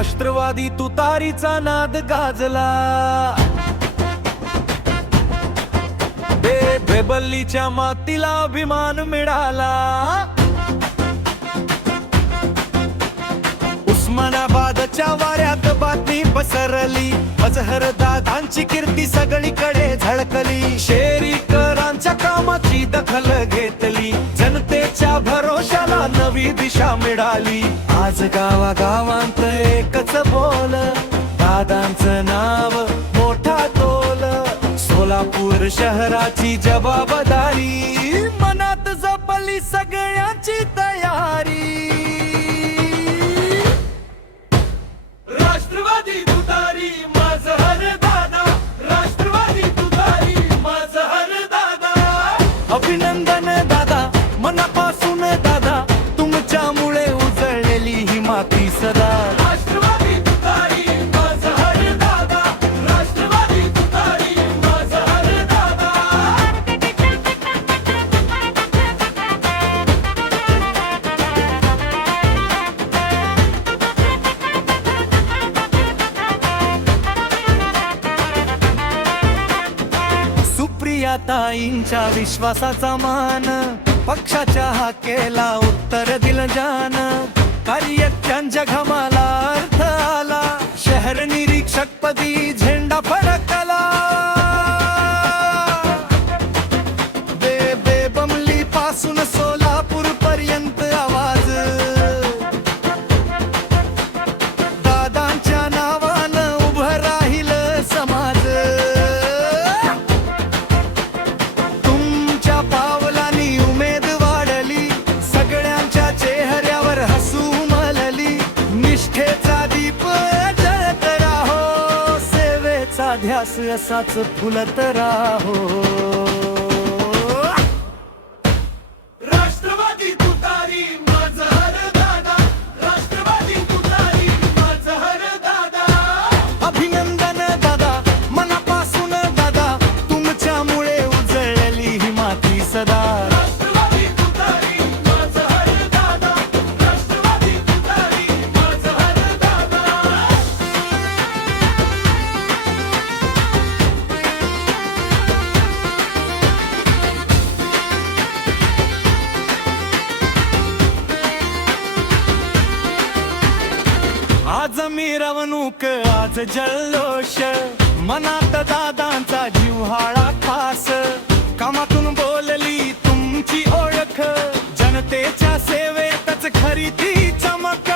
राष्ट्रवादी तुतारीचा नाद गाजला, बेबल्लीच्या मातीला अभिमान मिळाला. उस्मानाबादच्या वाऱ्यात बातमी पसरली, अजहर दादांची कीर्ती सगळीकडे झळकली. शेरीकरांच्या कामाची दखल घेतली, जनतेच्या भरोशाला नवी दिशा मिळाली. आज गावागावांत एकच बोल, दादांचं नाव मोठा तोल. सोलापूर शहराची जबाबदारी, मनात जपली सगळ्यांची तयारी. राष्ट्रवादी तुतारी माझं हर दादा, राष्ट्रवादी तुतारी माझं हर दादा. अभिनंदन दादा, मनापासून दादा, तुमच्यामुळे उजळलेली ही माती सदा. राष्ट्रवादी तुतारी माझं हर दादा, राष्ट्रवादी तुतारी माझं हर दादा. सुप्रियाताईंच्या विश्वासाचा मान, पक्षाच्या हाकेला उत्तर दिलं जान. कार्यकर्त्यांच्या घामाला अर्थ आला, शहर निरीक्षक पदी झेंडा फडकला. बेबमली पासून सोलापूर पर्यंत आवाज, दादांच्या नावानं उभं राहिलं समाज. तुमच्या पावलांनी उमेद वाढली, सगळ्यांच्या चेहऱ्यावर हसू उमलली. निष्ठेचा दीप जळत राहो, सेवेचा ध्यास असाच फुलत राहो. राष्ट्रवादी तुतारी माझं हर दादा, राष्ट्रवादी तुतारी माझं हर दादा. अभिनंदन दादा, मनापासून दादा, तुमच्यामुळे उजळलेली ही माती सदा. राष्ट्रवादी तुतारी माझं हर दादा, राष्ट्रवादी तुतारी माझं हर दादा. आज मिरवणूक आज जल्लोष, मनात दादांचा जिव्हाळा खास. कामातून बोलली तुमची ओळख, जनतेच्या सेवेतच खरी ती चमक.